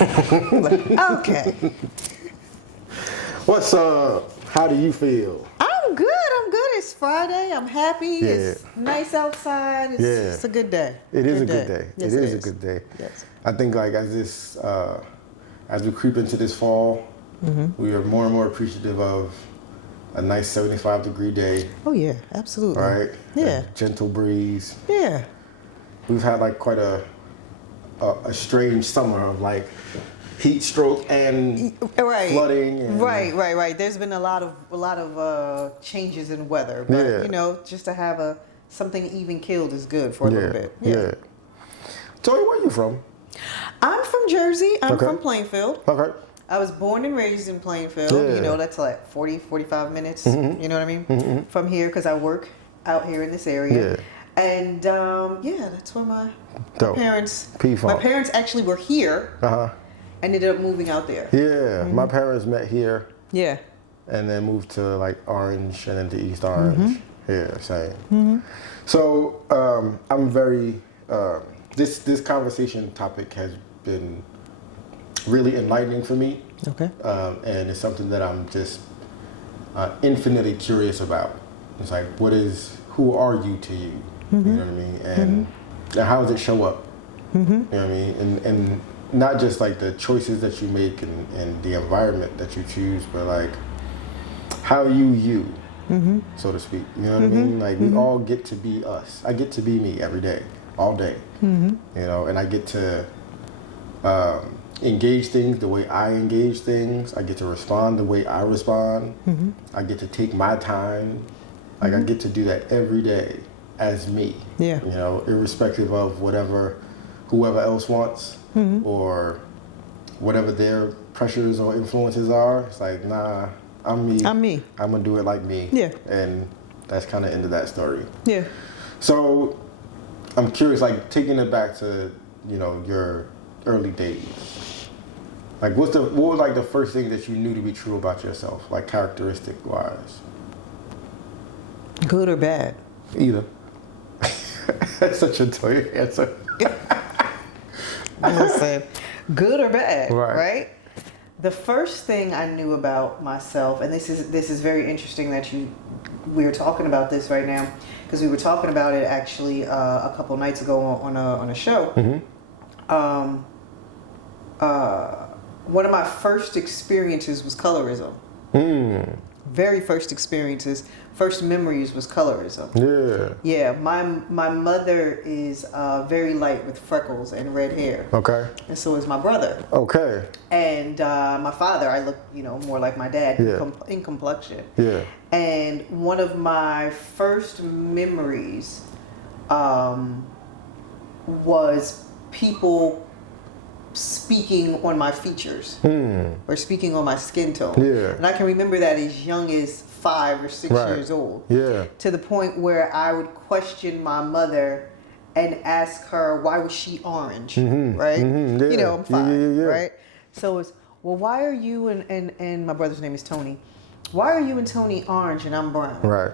Like, okay. How do you feel? I'm good. It's Friday. I'm happy. Yeah. It's nice outside. It's a good day. It is a good day. Yes, it is a good day. Yes. I think like as we creep into this fall, we are more and more appreciative of a nice 75-degree day. Oh yeah, absolutely. Right? Yeah. A gentle breeze. Yeah. We've had like quite a strange summer of like heat stroke and flooding. And Right. There's been a lot of changes in weather, but you know, just to have something even killed is good for a little bit. Yeah. Toy, where are you from? I'm from Jersey. I'm from Plainfield. Okay. I was born and raised in Plainfield. Yeah. You know, that's like 45 minutes. You know what I mean? From here, because I work out here in this area. Yeah. And that's where my parents. P-Funk. My parents actually were here. And ended up moving out there. Yeah, my parents met here. Yeah. And then moved to like Orange and then to East Orange. Yeah, same. So I'm very. This conversation topic has been really enlightening for me. Okay. And it's something that I'm just infinitely curious about. It's like, who are you to you? You know what I mean? And how does it show up? You know what I mean? And not just like the choices that you make and the environment that you choose, but like how you, so to speak. You know what I mean? Like we all get to be us. I get to be me every day, all day. You know, and I get to engage things the way I engage things. I get to respond the way I respond. I get to take my time. Like I get to do that every day as me. Yeah. You know, irrespective of whoever else wants or whatever their pressures or influences are. It's like, nah, I'm me. I'm gonna do it like me. Yeah. And that's kind of into that story. Yeah. So I'm curious, like taking it back to, you know, your early days. Like what was like the first thing that you knew to be true about yourself, like characteristic wise? Good or bad? Either. That's such a toy answer. Listen, good or bad, Right. right? The first thing I knew about myself, and this is very interesting that we're talking about this right now, because we were talking about it actually a couple nights ago on a show. One of my first experiences was colorism. Very first experiences, first memories was colorism. Yeah. Yeah, my mother is very light with freckles and red hair. Okay. And so is my brother. Okay. And my father, I look, more like my dad in complexion. Yeah. And one of my first memories was people speaking on my features or speaking on my skin tone. Yeah. And I can remember that as young as 5 or 6 years old. Yeah. To the point where I would question my mother and ask her, why was she orange? Right? Yeah. I'm 5, yeah. right? So it's, well, why are you and my brother's name is Tony. Why are you and Tony orange and I'm brown? Right.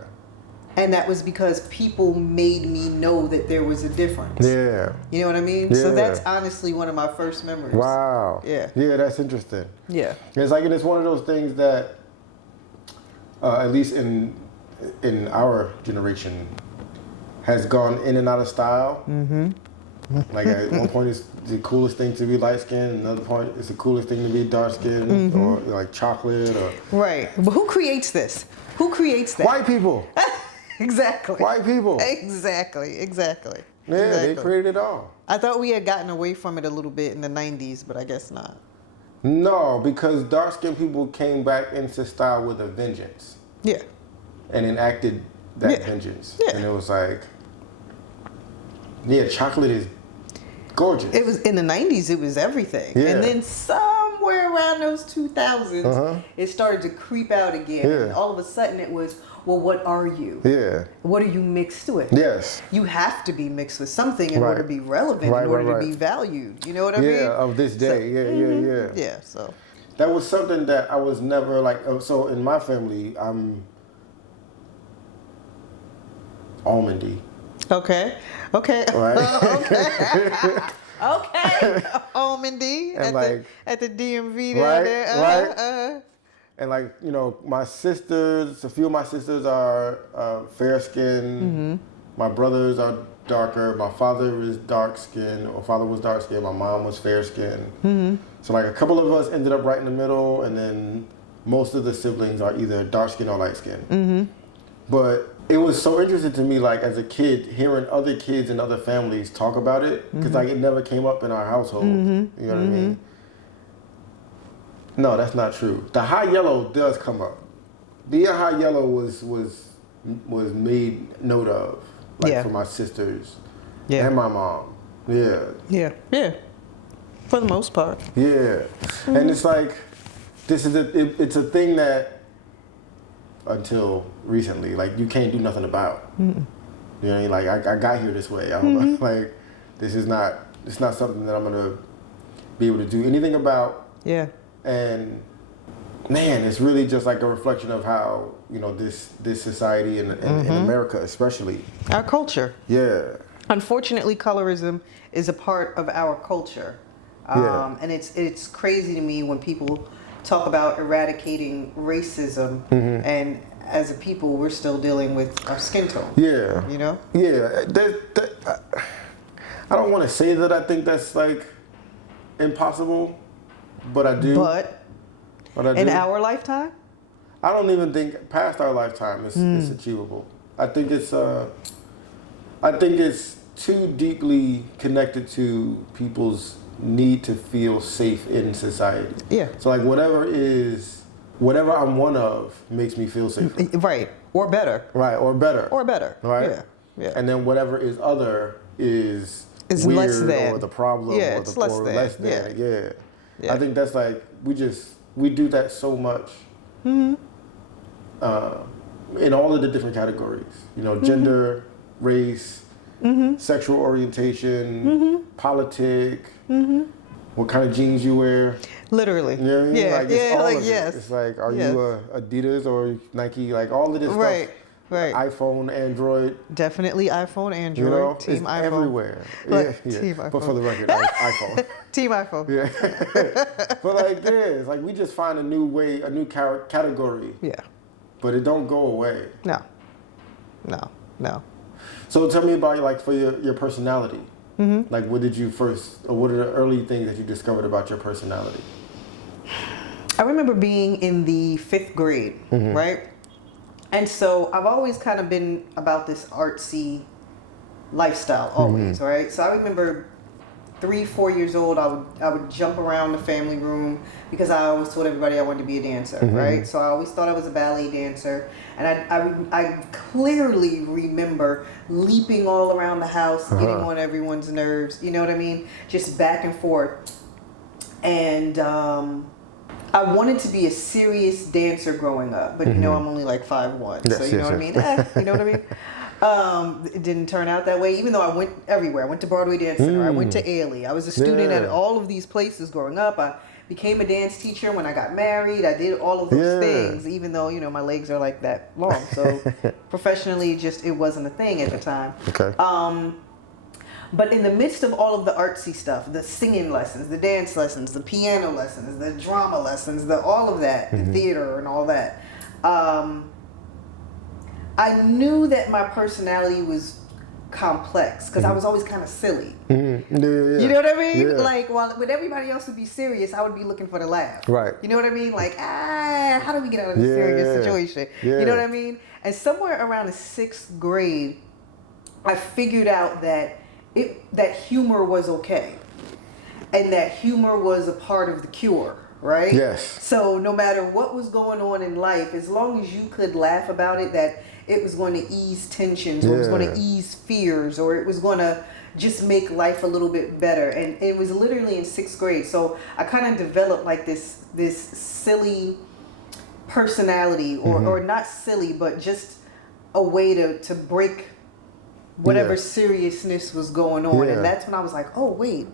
And that was because people made me know that there was a difference. Yeah. You know what I mean? Yeah. So that's honestly one of my first memories. Wow. Yeah. Yeah, that's interesting. Yeah. It's like, and it's one of those things that, at least in our generation, has gone in and out of style. Like at one point it's the coolest thing to be light skinned, another point it's the coolest thing to be dark skinned or like chocolate or. Right. But who creates this? Who creates that? White people. Exactly. White people. Exactly. Yeah, exactly. they created it all. I thought we had gotten away from it a little bit in the 90s, but I guess not. No, because dark skinned people came back into style with a vengeance. Yeah. And enacted that vengeance. Yeah. And it was like, yeah, chocolate is gorgeous. It was in the 90s, it was everything. Yeah. And then somewhere around those 2000s, it started to creep out again. Yeah. And all of a sudden it was, well, what are you? Yeah. What are you mixed with? Yes. You have to be mixed with something in Right. order to be relevant, Right, in order right, to be valued. You know what I mean? Yeah, of this day. Yeah. Yeah, so. That was something that I was never like, so in my family, I'm almondy. Okay. Right? Okay. Mindy. And like, at the DMV down right, there. right. And like, you know, my sisters, a few of my sisters are fair skinned. My brothers are darker. My father is dark skinned, or father was dark skinned. My mom was fair skinned. So like a couple of us ended up right in the middle, and then most of the siblings are either dark skinned or light skinned. But it was so interesting to me, like as a kid, hearing other kids and other families talk about it, because like it never came up in our household. You know what I mean? No, that's not true. The high yellow does come up. Being high yellow was made note of, like for my sisters and my mom. Yeah. For the most part. Yeah. And it's like, it's a thing that until recently, like you can't do nothing about. You know what I mean? Like I got here this way. I don't know. Like it's not something that I'm gonna be able to do anything about. Yeah. And man, it's really just like a reflection of how, you know, this society in America especially. Our culture. Yeah. Unfortunately, colorism is a part of our culture. And it's crazy to me when people talk about eradicating racism, and as a people, we're still dealing with our skin tone. Yeah. You know? Yeah. I don't want to say that I think that's like impossible, but I do. But I do. in our lifetime? I don't even think past our lifetime it's achievable. I think it's too deeply connected to people's need to feel safe in society. Yeah. So like whatever I'm one of makes me feel safer. Right. Or better. Right. Or better. Right. Yeah. And then whatever is other is It's weird less than. or the problem Yeah, or it's the less or than. less than. Yeah. I think that's like we do that so much. In all of the different categories, you know, gender, race, sexual orientation, politic, what kind of jeans you wear. Literally. You know what I mean? Yeah. Like, it's all of yes. it. It's like, are you Adidas or Nike? Like all of this Right. stuff. Right. iPhone, Android. Definitely iPhone, Android, You know, Team it's iPhone. everywhere. Look, Yeah. Team iPhone. But for the record, iPhone. Team iPhone. Yeah. But like this, like we just find a new way, a new category. Yeah. But it don't go away. No. So tell me about like for your personality. Like what are the early things that you discovered about your personality? I remember being in the 5th grade, right? And so I've always kind of been about this artsy lifestyle, always, right? So I remember 3-4 years old, I would jump around the family room because I always told everybody I wanted to be a dancer, right? So I always thought I was a ballet dancer, and I clearly remember leaping all around the house, getting on everyone's nerves, you know what I mean? Just back and forth. And I wanted to be a serious dancer growing up, but you know I'm only like 5'1", so you know what I mean? You know what I mean? It didn't turn out that way, even though I went everywhere. I went to Broadway Dance Center. I went to Ailey. I was a student at all of these places growing up. I became a dance teacher when I got married. I did all of those things, even though, you know, my legs are like that long. So professionally, just it wasn't a thing at the time. Okay. But in the midst of all of the artsy stuff, the singing lessons, the dance lessons, the piano lessons, the drama lessons, all of that, the theater and all that, I knew that my personality was complex because I was always kind of silly. You know what I mean? Yeah. Like, when everybody else would be serious, I would be looking for the laugh. Right. You know what I mean? Like, how do we get out of this serious situation? Yeah. You know what I mean? And somewhere around the 6th grade, I figured out that that humor was okay, and that humor was a part of the cure, right? Yes. So no matter what was going on in life, as long as you could laugh about it, that it was going to ease tensions, or it was going to ease fears, or it was going to just make life a little bit better. And it was literally in 6th grade. So I kind of developed like this silly personality, or not silly, but just a way to break whatever seriousness was going on. And that's when I was like, oh wait,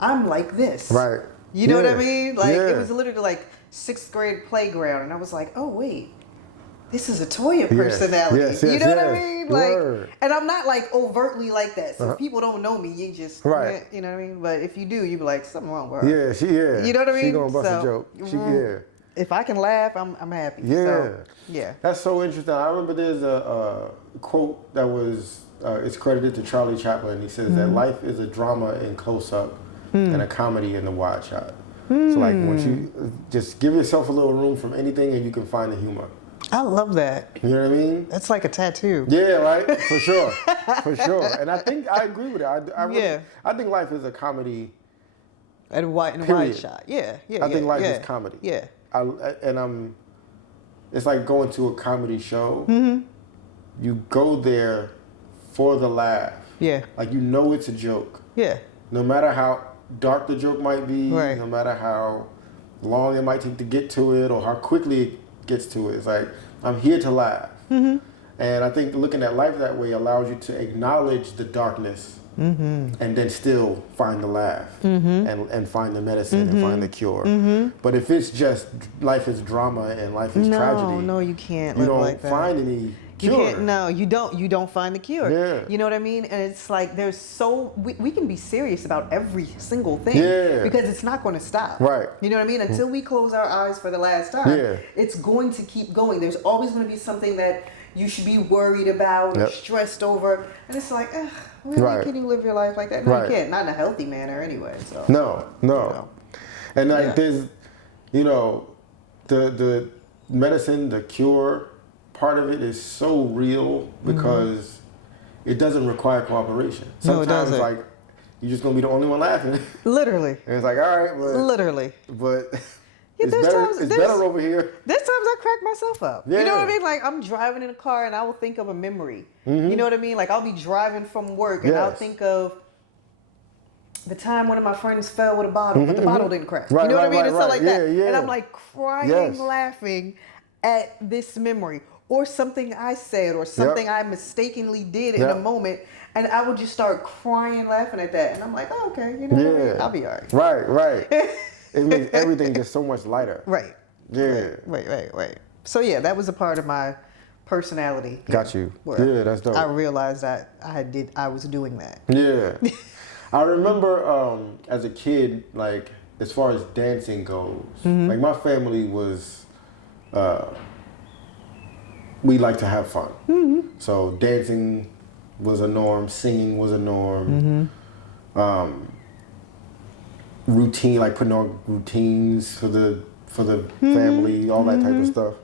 I'm like this. Right. You know what I mean? Like it was literally like 6th grade playground, and I was like, oh wait, this is a Toya Yes. personality. Yes, You yes, know what I yes. mean? Like, Word. and I'm not like overtly like that. So if people don't know me, you just, Right. you know what I mean? But if you do, you be like, something wrong with her. Yeah. You know what I mean? She gonna bust So, a joke. Yeah. If I can laugh, I'm happy. Yeah. So, yeah. That's so interesting. I remember there's a quote that was, it's credited to Charlie Chaplin. He says that life is a drama in close-up and a comedy in the wide shot. So like once you just give yourself a little room from anything and you can find the humor. I love that. You know what I mean? That's like a tattoo. Yeah, right? For sure. For sure. And I think I agree with it. I really, Yeah. I think life is a comedy. In a wide Period. shot. Yeah. I think life is comedy. Yeah. It's like going to a comedy show. You go there for the laugh. Yeah. Like you know it's a joke. Yeah. No matter how dark the joke might be, Right. no matter how long it might take to get to it or how quickly it gets to it, it's like I'm here to laugh. And I think looking at life that way allows you to acknowledge the darkness and then still find the laugh and find the medicine and find the cure. But if it's just life is drama and life is tragedy, No, you can't you live don't like that. find any You cure. can't, no, you don't find the cure. Yeah. You know what I mean? And it's like we can be serious about every single thing Yeah. because it's not going to stop. Right. You know what I mean? Until we close our eyes for the last time, Yeah. it's going to keep going. There's always going to be something that you should be worried about or Yep. stressed over. And it's like, really, Right. can you live your life like that? No, Right. you can't. Not in a healthy manner anyway. So. No. know. And like Yeah. there's, the medicine, the cure, part of it is so real because it doesn't require cooperation. No, it Sometimes doesn't. like you're just gonna be the only one laughing. Literally. And it's like, all right, Literally. but Yeah, it's there's better. times- It's there's- better over here. There's times I crack myself up. You know Yeah. what I mean? Like I'm driving in a car and I will think of a memory. You know what I mean? Like I'll be driving from work and I'll Yes. think of the time one of my friends fell with a bottle, but the bottle didn't crack. Right, you know what I right, mean? right, And stuff right. like that. Yeah, And yeah. I'm like crying, Yes. laughing at this memory or something I said or something I mistakenly did in a Yep. moment. And I would just start crying, laughing at that. And I'm like, oh, okay, you know what I mean? I'll be all right. Right. It makes everything just so much lighter. Right. Yeah. Right. So yeah, that was a part of my personality. Got you. Where Yeah, that's dope. I realized that I was doing that. Yeah. I remember as a kid, like as far as dancing goes, like my family was, we like to have fun. So dancing was a norm, singing was a norm. Routine, like putting on routines for the family, all that type of stuff.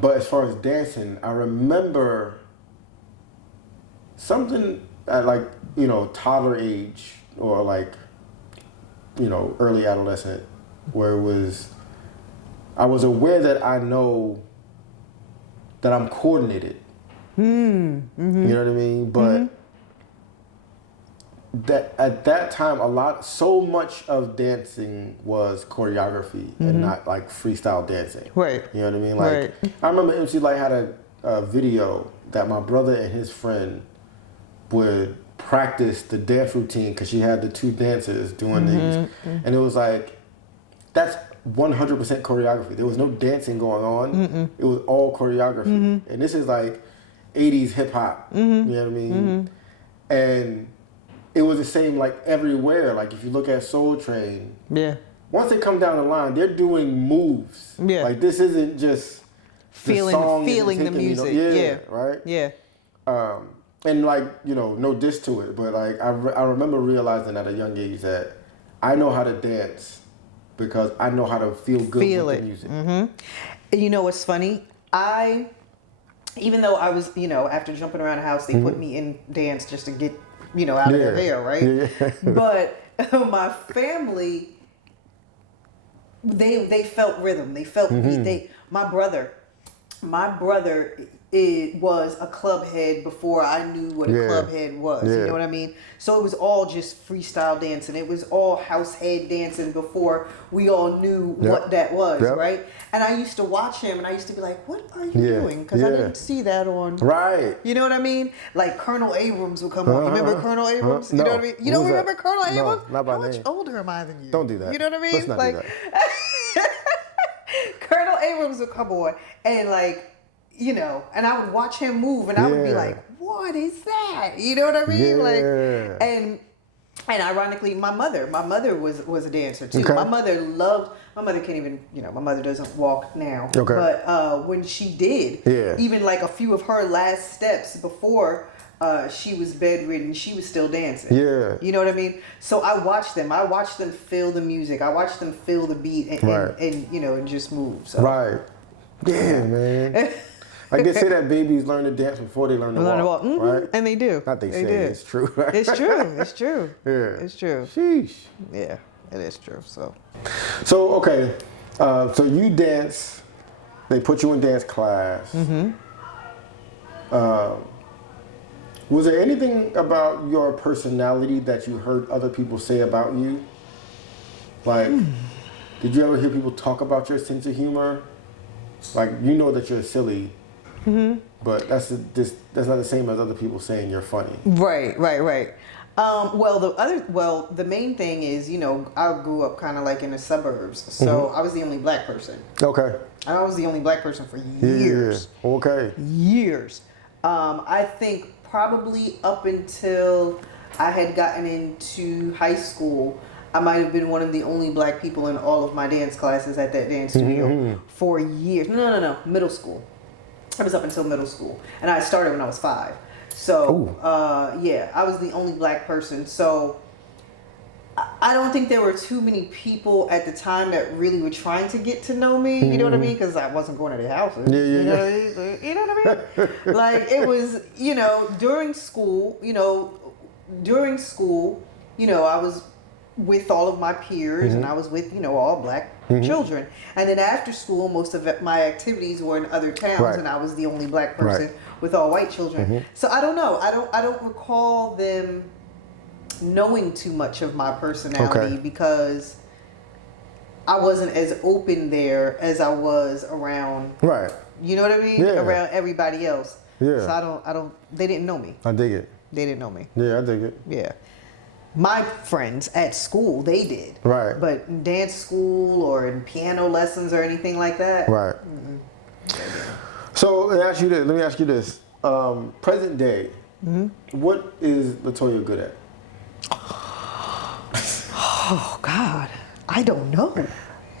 But as far as dancing, I remember something at like, toddler age or like, early adolescent where I was aware that I know that I'm coordinated. You know what I mean? But that at that time, so much of dancing was choreography and not like freestyle dancing. Right. You know what I mean? Like I remember MC Light had a video that my brother and his friend would practice the dance routine because she had the two dancers doing these, and it was like that's 100% choreography. There was no dancing going on. It was all choreography, and this is like 80s hip hop. You know what I mean? And it was the same like everywhere. Like if you look at Soul Train, once they come down the line, they're doing moves. Like this isn't just feeling the music. Right. Yeah. And like no diss to it, but like I remember realizing at a young age that I know how to dance because I know how to feel good with the music. You know what's funny? Even though I was, after jumping around the house, they put me in dance just to get, out of their hair, right? Yeah. But my family, they felt rhythm. They felt beat. My brother, it was a club head before I knew what a club head was. You know what I mean? So it was all just freestyle dancing. It was all house head dancing before we all knew what that was, right? And I used to watch him and I used to be like, what are you doing? Because I didn't see that on... Right. You know what I mean? Like Colonel Abrams would come on. You remember Colonel Abrams? You No. know what I mean? You don't Who's remember that? Colonel No, Abrams? not by How much name. older am I than you? Don't do that. You know what I mean? Let's not do that. Colonel Abrams would come on, and like, you know, and I would watch him move, and I would be like, what is that? You know what I mean? Like, and ironically, my mother was a dancer too. Okay. My mother can't even, you know, my mother doesn't walk now. Okay. But when she did, even like a few of her last steps before she was bedridden, she was still dancing. Yeah. You know what I mean? So I watched them. I watched them feel the music. I watched them feel the beat and you know, and just move. So. Right. Yeah, man. Like they say that babies learn to dance before they learn to walk, right? And they do. Not they say, it's true. Right? It's true. It's true. Yeah. It's true. Sheesh. Yeah, it is true. So okay, so you dance. They put you in dance class. Mm-hmm. Was there anything about your personality that you heard other people say about you? Like, did you ever hear people talk about your sense of humor? Like, you know that you're silly. Mm-hmm. But that's not the same as other people saying you're funny. Right. Well, the main thing is, you know, I grew up kind of like in the suburbs, so I was the only black person. Okay. I was the only black person for years. Yeah. Okay. Years. I think probably up until I had gotten into high school, I might have been one of the only black people in all of my dance classes at that dance studio for years. No, middle school. I was up until middle school, and I started when I was 5. So, I was the only black person. So, I don't think there were too many people at the time that really were trying to get to know me. You know what I mean? Because I wasn't going to their houses. You know what I mean? Like, it was, you know, during school, I was with all of my peers, and I was with, you know, all black children. And then after school, most of my activities were in other towns, and I was the only black person with all white children. So I don't know. I don't recall them knowing too much of my personality because I wasn't as open there as I was around. Right. You know what I mean? Yeah. Around everybody else. Yeah. So they didn't know me. I dig it. They didn't know me. Yeah, I dig it. Yeah. My friends at school, they did. Right. But in dance school or in piano lessons or anything like that. Right. So let me ask you this. Present day, what is Latoya good at? Oh, God. I don't know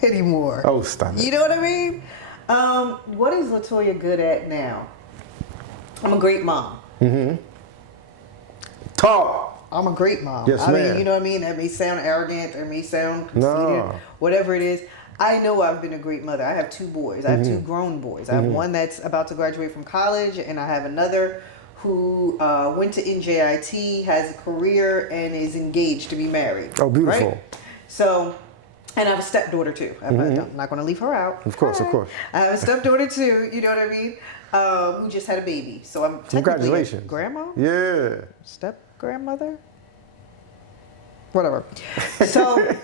anymore. Oh, stop it. You know what I mean? What is Latoya good at now? I'm a great mom. Talk. I'm a great mom. Yes, I mean, you know what I mean? That may sound arrogant or may sound conceited, whatever it is. I know I've been a great mother. I have 2 boys. I have 2 grown boys. I have one that's about to graduate from college, and I have another who went to NJIT, has a career, and is engaged to be married. Oh, beautiful. Right? So, and I have a stepdaughter too. I'm not going to leave her out. Of course. I have a stepdaughter too, you know what I mean? Who just had a baby. So I'm technically a grandma? Yeah. Step-grandmother? Whatever. So,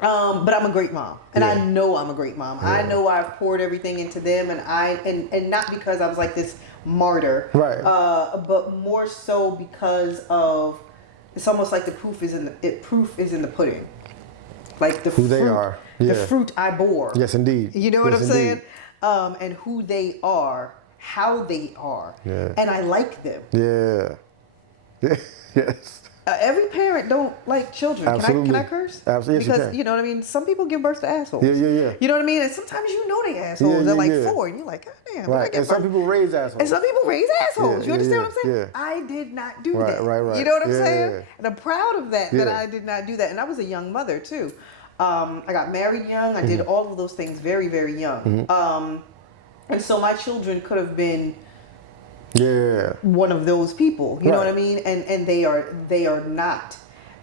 but I'm a great mom. And I know I'm a great mom. Yeah. I know I've poured everything into them, and not because I was like this martyr. Right. But more so because of, it's almost like the proof is in the pudding. Like the who fruit, they are. The fruit I bore. Yes, indeed. You know what I'm saying? And who they are, how they are. Yeah. And I like them. Yeah. Yes. Every parent don't like children. Absolutely. Can I curse? Absolutely. Because you know what I mean? Some people give birth to assholes. Yeah. You know what I mean? And sometimes you know they assholes. They're like 4 and you're like, God damn. Right. And some people raise assholes. And some people raise assholes. You understand what I'm saying? Yeah. I did not do that. Right. You know what I'm saying? And I'm proud of that I did not do that. And I was a young mother too. I got married young. I did all of those things very, very young. And so my children could have been one of those people. You know what I mean? And they are not.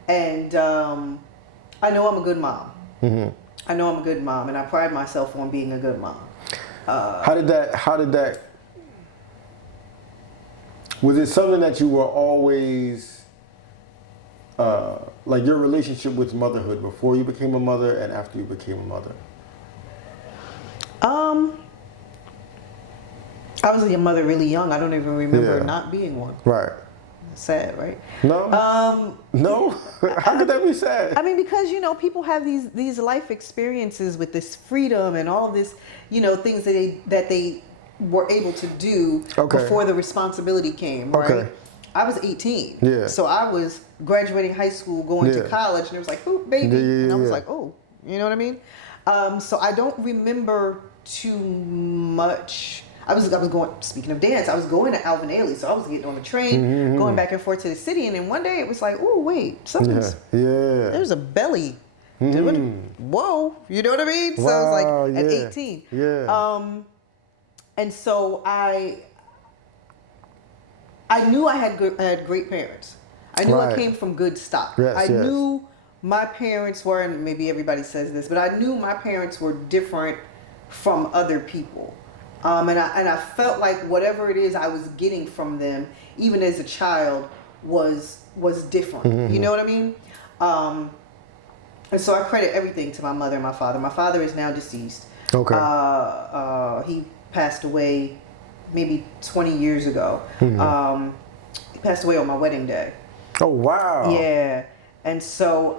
And I know I'm a good mom. I know I'm a good mom, and I pride myself on being a good mom. How did that? Was it something that you were always like your relationship with motherhood before you became a mother and after you became a mother? I was a mother really young. I don't even remember not being one. Right. Sad, right? No. No. How could that be sad? I mean, because people have these life experiences with this freedom and all this, things that they were able to do before the responsibility came, right? Okay. I was 18. Yeah. So I was graduating high school, going to college, and it was like, "Ooh, baby," and I was like, "Oh," you know what I mean? So I don't remember too much. I was going. Speaking of dance, I was going to Alvin Ailey, so I was getting on the train, going back and forth to the city, and then one day it was like, "Oh, wait, something's there's a belly doing. Whoa," you know what I mean? So I was like at 18. Yeah. And so I knew I had great parents. I knew I came from good stock. Yes, I knew my parents were, and maybe everybody says this, but I knew my parents were different from other people. And I felt like whatever it is I was getting from them, even as a child, was different. You know what I mean? And so I credit everything to my mother and my father. My father is now deceased. Okay. He passed away maybe 20 years ago. He passed away on my wedding day. Oh, wow. Yeah. And so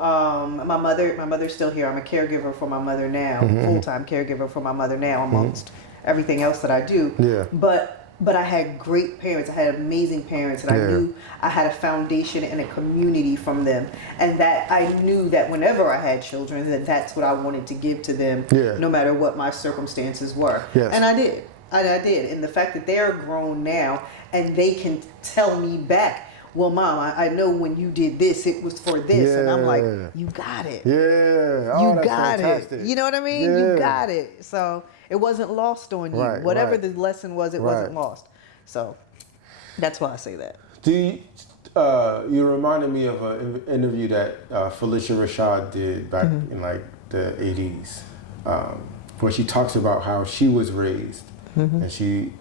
my mother's still here. I'm a caregiver for my mother now, full-time caregiver for my mother now, amongst everything else that I do. Yeah. But I had great parents. I had amazing parents, and I knew I had a foundation and a community from them, and that I knew that whenever I had children, that's what I wanted to give to them, no matter what my circumstances were. Yes. And I did. I did. And the fact that they're grown now and they can tell me back, "Well, Mom, I know when you did this, it was for this." And I'm like, "You got it. Yeah. Oh, You that's got fantastic. it." You know what I mean? Yeah. You got it. So it wasn't lost on you. Right, Whatever right. the lesson was, it wasn't lost. So that's why I say that. Do you reminded me of an interview that Felicia Rashad did back in like the 80s, where she talks about how she was raised, and she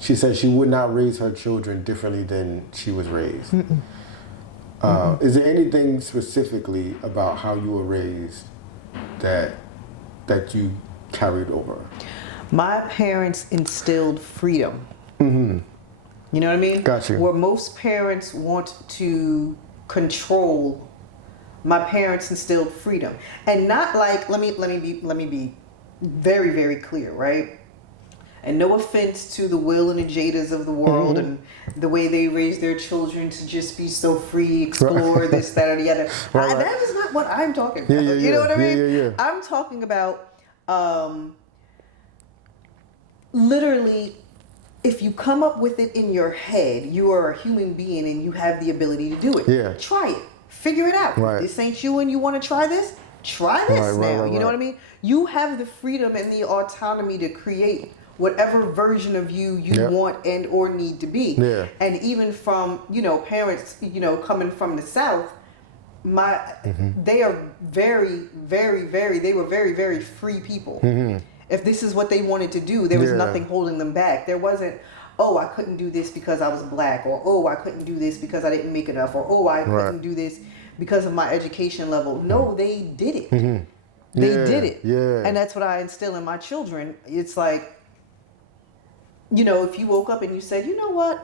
said she would not raise her children differently than she was raised. Is there anything specifically about how you were raised that you carried over? My parents instilled freedom. You know what I mean? Got you. Where most parents want to control, my parents instilled freedom, and not like let me be very, very clear, right? And no offense to the Will and the Jadas of the world and the way they raise their children to just be so free, explore this, that, or the other. That is not what I'm talking about. You know what I mean? I'm talking about literally, if you come up with it in your head, you are a human being and you have the ability to do it. Yeah. Try it. Figure it out. Right. This ain't you and you want to try this? Try this now. You know what I mean? You have the freedom and the autonomy to create whatever version of you want and or need to be. Yeah. And even from, parents, coming from the South, they are very, very, they were very, very free people. If this is what they wanted to do, there was nothing holding them back. There wasn't, "Oh, I couldn't do this because I was black," or "Oh, I couldn't do this because I didn't make enough," or "Oh, I couldn't do this because of my education level." No, they did it. They did it. Yeah. And that's what I instill in my children. It's like, if you woke up and you said, "You know what?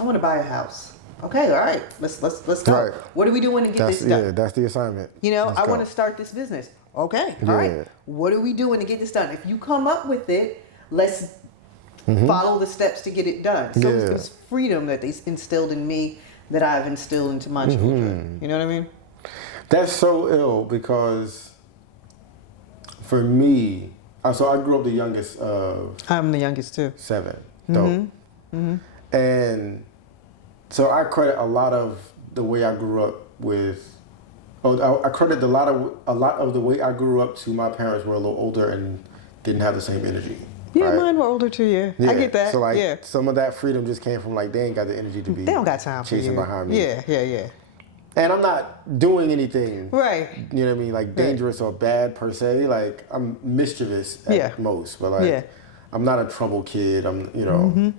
I want to buy a house." Okay, all right. Let's go. Right. What are we doing to get this done? Yeah, that's the assignment. I want to start this business. Okay, all right. What are we doing to get this done? If you come up with it, let's follow the steps to get it done. So it was freedom that they instilled in me that I've instilled into my children. You know what I mean? That's so ill because for me, so I grew up the youngest of... I'm the youngest too. 7. Dope. And so I credit a lot of the way I grew up with... I credit a lot of the way I grew up to my parents were a little older and didn't have the same energy. Yeah, right? mine were older too. Yeah, I get that. So some of that freedom just came from they ain't got the energy to be. They don't got time for chasing behind me. Yeah. And I'm not doing anything. Right. You know what I mean? Dangerous or bad per se. I'm mischievous at most, but I'm not a trouble kid. I'm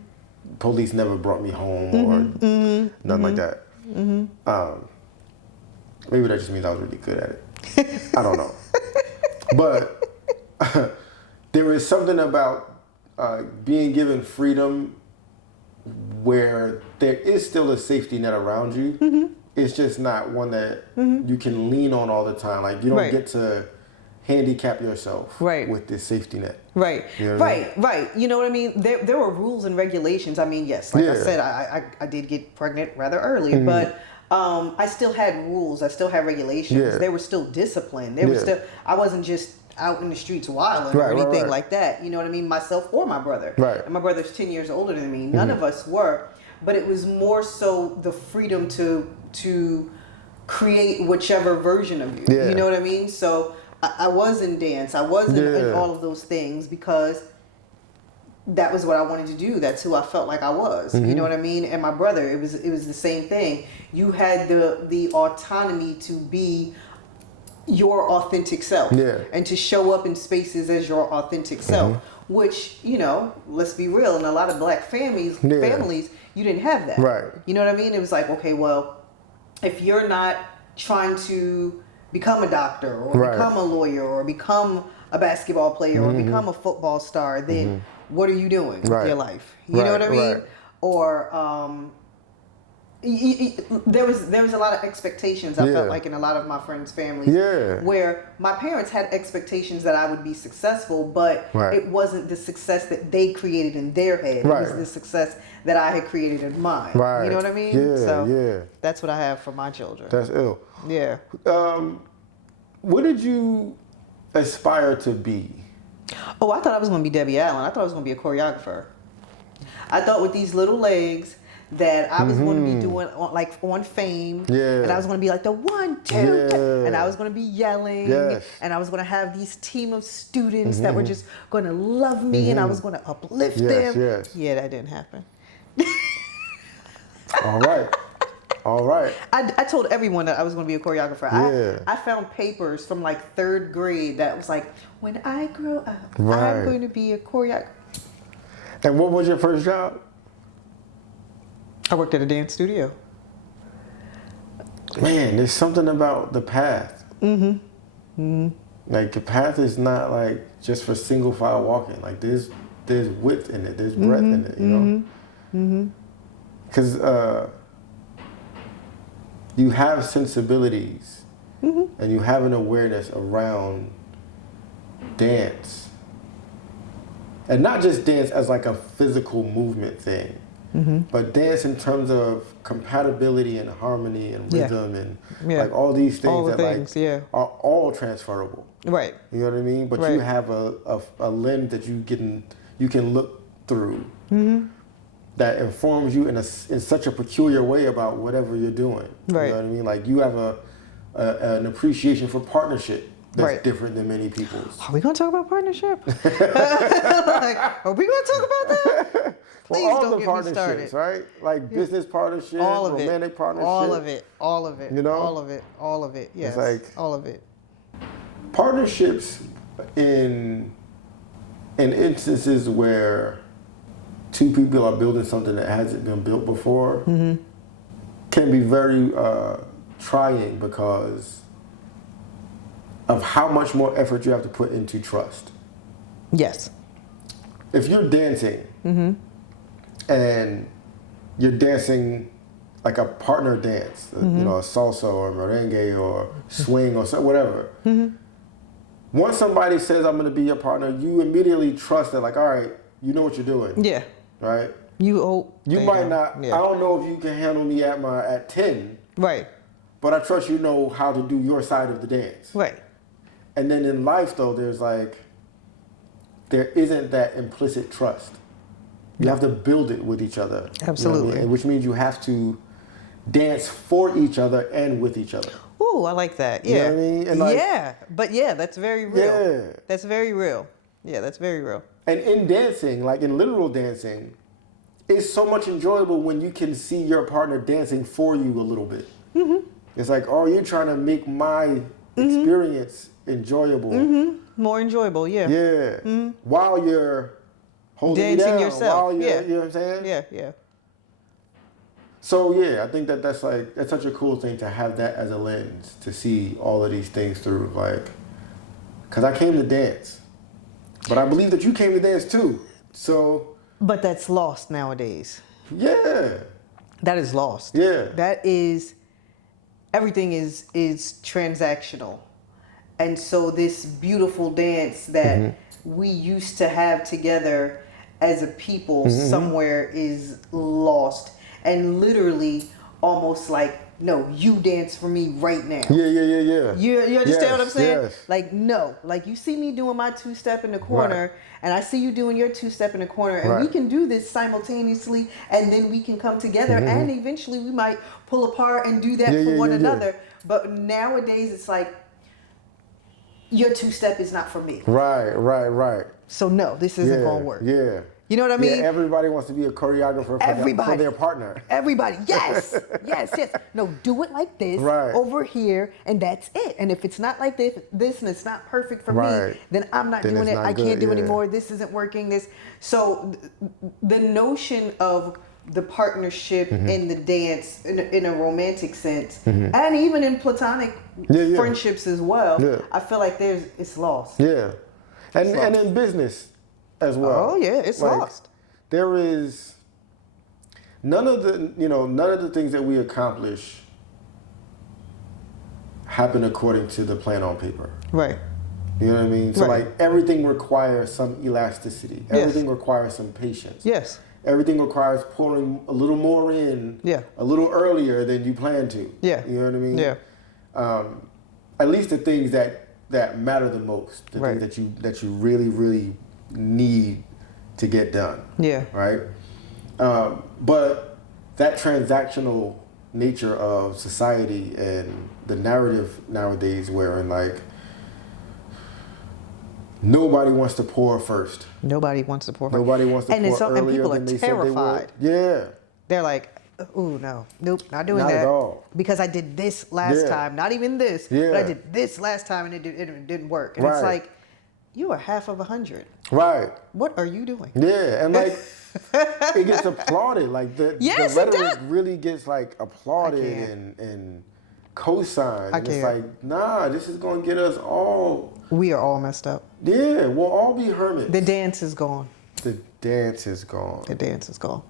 police never brought me home or nothing like that. Maybe that just means I was really good at it. I don't know. But there is something about being given freedom where there is still a safety net around you. Mm-hmm. It's just not one that you can lean on all the time. Like you don't Right. get to handicap yourself Right. with this safety net. Right, You know what I right. You know what I mean? There were rules and regulations. I mean, yes, like I Yeah. said, I did get pregnant rather early, but I still had rules. I still had regulations. Yeah. There was still discipline. There was Yeah. still. I wasn't just out in the streets wilding Right, or right, anything right. like that. You know what I mean? Myself or my brother. Right. And my brother's 10 years older than me. None of us were, but it was more so the freedom to create whichever version of you. Yeah. You know what I mean? So I was in dance. I was in Yeah. all of those things because that was what I wanted to do. That's who I felt like I was. Mm-hmm. You know what I mean? And my brother, it was the same thing. You had the autonomy to be your authentic self. Yeah. And to show up in spaces as your authentic self. Which, you know, let's be real, in a lot of black families you didn't have that. Right. You know what I mean? It was like, okay, well, if you're not trying to become a doctor or Right. become a lawyer or become a basketball player or become a football star, then what are you doing with Right. your life? You know what I mean? Right. Or there was a lot of expectations. I felt like in a lot of my friends' families, Yeah. where my parents had expectations that I would be successful, but Right. it wasn't the success that they created in their head. Right. It was the success that I had created in mine. Right. You know what I mean? Yeah, So yeah. that's what I have for my children. That's ill. Yeah. What did you aspire to be? Oh, I thought I was going to be Debbie Allen. I thought I was going to be a choreographer. I thought with these little legs that I was going to be doing on Fame. Yeah. And I was going to be like the 1, 2, Yeah. and I was going to be yelling. Yes. And I was going to have these team of students that were just going to love me and I was going to uplift them. Yes. Yeah, that didn't happen. All right. All right. I told everyone that I was going to be a choreographer. Yeah. I found papers from like 3rd grade that was like, when I grow up, Right. I'm going to be a choreographer. And what was your first job? I worked at a dance studio. Man, there's something about the path. Like the path is not like just for single file walking. Like there's width in it. There's breadth in it. You know. Because you have sensibilities and you have an awareness around dance, and not just dance as like a physical movement thing. But dance in terms of compatibility and harmony and Yeah. rhythm and Yeah. like all these things All the that things, like yeah. are all transferable. Right. You know what I mean? But you Right. have a lens that you can look through that informs you in such a peculiar way about whatever you're doing. Right. You know what I mean? Like you have an appreciation for partnership that's Right. different than many people's. Are we going to talk about partnership? Like, are we going to talk about that? Please Well, all don't the get me partnerships, started. right? Like business partnership, All of romantic it. partnership. All of it. All of it. You know? All of it. All of it. Yes. like- all of it. Partnerships in instances where two people are building something that hasn't been built before can be very trying because of how much more effort you have to put into trust. Yes. If you're dancing and you're dancing like a partner dance, you know, a salsa or merengue or swing or so, whatever. Once somebody says, I'm going to be your partner, you immediately trust that, like, all right, you know what you're doing, Yeah. right? You You might not, Yeah. I don't know if you can handle me at 10, Right. but I trust you know how to do your side of the dance. Right. And then in life, though, there isn't that implicit trust. You have to build it with each other. You know what I Absolutely. mean? And which means you have to dance for each other and with each other. Ooh, I like that. You Yeah. know what I mean? And like- yeah. But yeah, that's very real. Yeah. That's very real. Yeah, that's very real. And in dancing, like in literal dancing, it's so much enjoyable when you can see your partner dancing for you a little bit. It's like, oh, you're trying to make my experience enjoyable. More enjoyable. Yeah. Yeah. While you're holding me Dancing down. yourself. While you're, Yeah. You know what I'm saying? Yeah. Yeah. So yeah, I think that's such a cool thing to have that as a lens to see all of these things through. Like, cause I came to dance, but I believe that you came to dance too. So But that's lost nowadays. Yeah. That is lost. Yeah. That is, everything is transactional. And so this beautiful dance that we used to have together as a people somewhere is lost. And literally almost like, no, you dance for me right now. Yeah. You understand what I'm saying? Yes. Like, no. Like, you see me doing my two-step in the corner, and I see you doing your two-step in the corner, and we can do this simultaneously, and then we can come together, and eventually we might pull apart and do that for one another. But nowadays, it's like, your two-step is not for me. Right. So, no, this isn't going to work. Yeah. You know what I mean? Yeah, everybody wants to be a choreographer for their partner. Everybody. Yes. Yes. No, do it like this over here, and that's it. And if it's not like this and it's not perfect for me, then I'm not doing it. I can't do anymore. This isn't working. So the notion of the partnership in the dance in a romantic sense, and even in platonic friendships as well, I feel like it's lost. Yeah. And in business as well. Oh yeah, it's lost. There is none of the things that we accomplish happen according to the plan on paper. Right. You know what I mean? So like everything requires some elasticity. Everything requires some patience. Yes. Everything requires pouring a little more in a little earlier than you plan to. Yeah. You know what I mean? Yeah. At least the things that matter the most, the things that you really, really need to get done. Yeah. Right? But that transactional nature of society and the narrative nowadays wherein like nobody wants to pour first. Nobody wants to pour first. Nobody wants to pour earlier and people are than they said they would. terrified. Yeah. They're like, ooh, no, nope, not doing Not that. at all. Because I did this last time, not even this, but I did this last time and it didn't work. And it's like, you are half of 100. Right. What are you doing? Yeah, and like it gets applauded. Like the rhetoric really gets like applauded and co-signed. And it's like, nah, this is gonna get us all. We are all messed up. Yeah, we'll all be hermits. The dance is gone. The dance is gone. The dance is gone.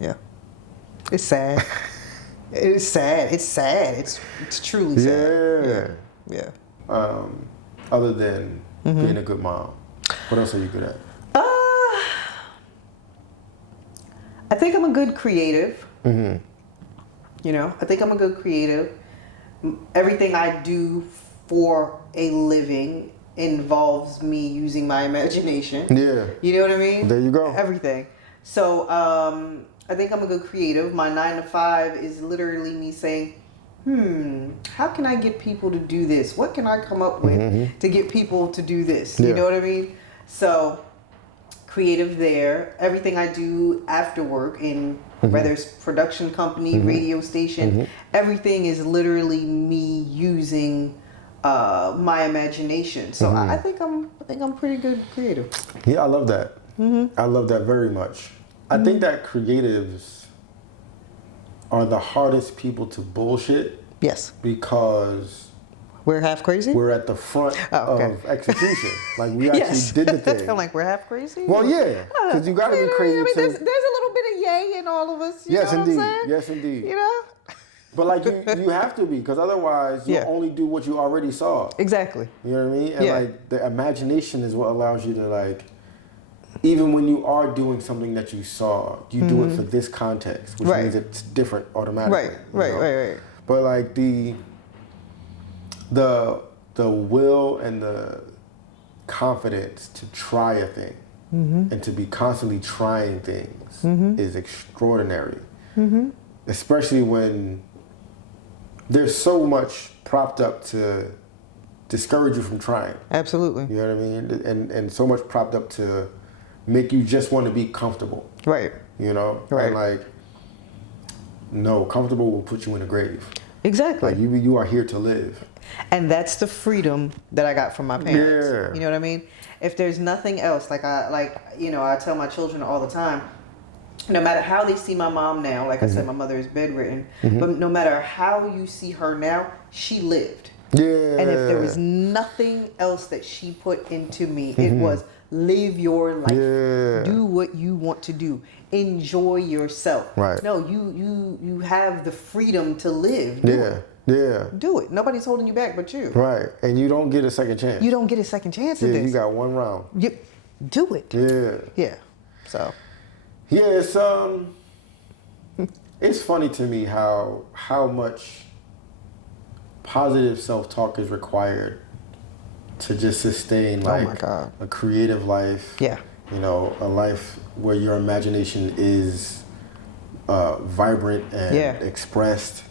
Yeah. It's sad. It's sad. It's sad. It's truly sad. Yeah. Other than being a good mom, what else are you good at? I think I'm a good creative. You know, I think I'm a good creative. Everything I do for a living involves me using my imagination. Yeah. You know what I mean? There you go. Everything. So, I think I'm a good creative. My 9 to 5 is literally me saying, how can I get people to do this? What can I come up with to get people to do this? You know what I mean? So, creative there. Everything I do after work, in whether it's production company, radio station, everything is literally me using my imagination. So I think I'm pretty good creative. Yeah, I love that. I love that very much. I think that creatives are the hardest people to bullshit. Yes. Because we're half crazy? We're at the front of execution. Like we actually did the thing. I'm like, we're half crazy? Well, yeah. Because you got to be crazy. I mean, there's a little bit of yay in all of us. You know what I'm saying? Yes, indeed. You know? But like you have to be, because otherwise you'll only do what you already saw. Exactly. You know what I mean? And like the imagination is what allows you to like, even when you are doing something that you saw, you do it for this context, which means it's different automatically. Right. But like the will and the confidence to try a thing and to be constantly trying things is extraordinary. Especially when there's so much propped up to discourage you from trying. Absolutely. You know what I mean? And so much propped up to make you just want to be comfortable. Right. You know? Right. And like, no, comfortable will put you in a grave. Exactly. Like you are here to live. And that's the freedom that I got from my parents. Yeah. You know what I mean? If there's nothing else, I tell my children all the time, no matter how they see my mom now, like I said, my mother is bedridden, but no matter how you see her now, she lived. Yeah. And if there was nothing else that she put into me, it was live your life. Yeah. Do what you want to do. Enjoy yourself. Right. No, you have the freedom to live. Do it. Yeah. Do it. Nobody's holding you back but you. Right. And you don't get a second chance. You don't get a second chance at Yeah, this. you got one round. You do it. Yeah. Yeah. So. Yeah, it's funny to me how much positive self-talk is required to just sustain like my God. a creative life. Yeah. You know, a life where your imagination is vibrant and expressed.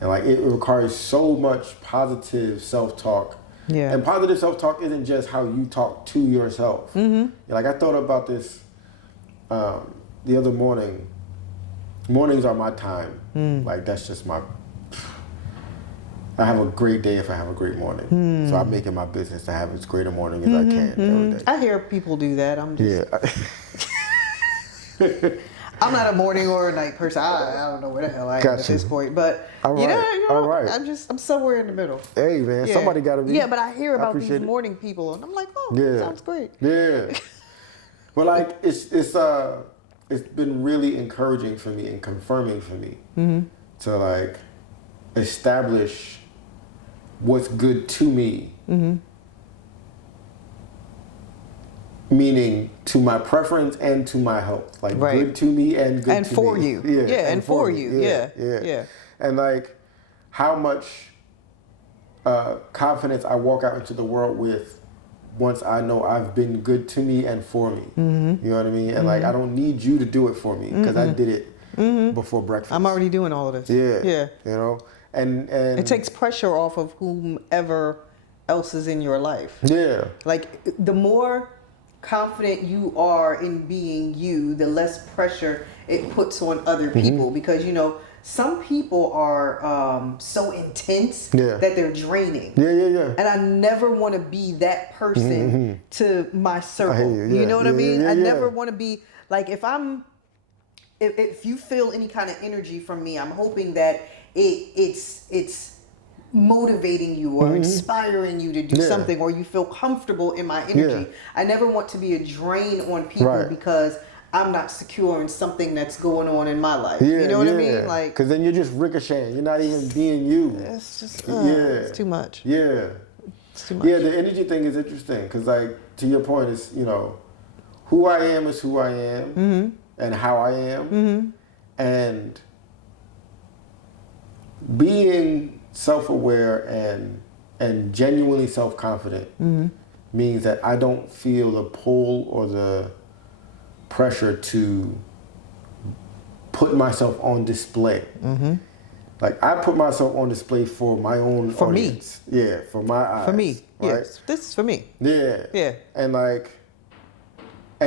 And like it requires so much positive self-talk. Yeah. And positive self-talk isn't just how you talk to yourself. Like I thought about this the other morning. Mornings are my time. Like that's just my. I have a great day if I have a great morning. So I make it my business to have as great a morning as I can every day. I hear people do that. I'm just. Yeah. I'm not a morning or a night person. I don't know where the hell I am at this point, but All you know, right. All right. I'm somewhere in the middle. Hey man, Yeah. somebody got to be. Yeah, but I hear about these appreciate it. morning people, and I'm like, oh, Yeah. sounds great. Yeah. But like it's been really encouraging for me and confirming for me to like establish what's good to me. Meaning to my preference and to my health. Like Right. good to me and good And to for me. you. Yeah, Yeah, and for me. you. Yeah. And like how much confidence I walk out into the world with once I know I've been good to me and for me. You know what I mean? And like I don't need you to do it for me because I did it before breakfast. I'm already doing all of this. Yeah. Yeah. You know? And It takes pressure off of whomever else is in your life. Yeah. Like the more confident you are in being you, the less pressure it puts on other people because you know some people are so intense that they're draining. Yeah. And I never want to be that person to my circle. You. You know what I mean? Yeah. I never want to be like if you feel any kind of energy from me, I'm hoping that it's motivating you or inspiring you to do something, or you feel comfortable in my energy. I never want to be a drain on people because I'm not secure in something that's going on in my life. You know what I mean? Like, because then you're just ricocheting. You're not even being you. it's just it's too much. Yeah. It's too much. Yeah, the energy thing is interesting because, like, to your point, is who I am is who I am and how I am, and being self-aware and genuinely self-confident means that I don't feel the pull or the pressure to put myself on display. Like I put myself on display for my own audience. Yeah, for my eyes. For me, right? yes. This is for me. Yeah. Yeah. And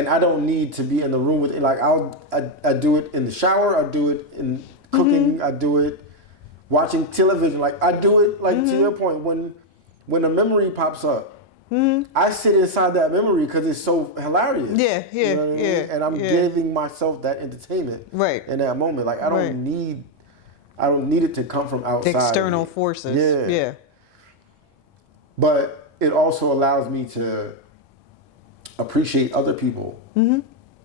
I don't need to be in the room with it. Like I do it in the shower. I do it in cooking. I do it watching television. Like I do it like to your point when a memory pops up. I sit inside that memory because it's so hilarious. Yeah. You know what I mean? And I'm giving myself that entertainment in that moment. Like I don't need it to come from outside. The external forces. Yeah. But it also allows me to appreciate other people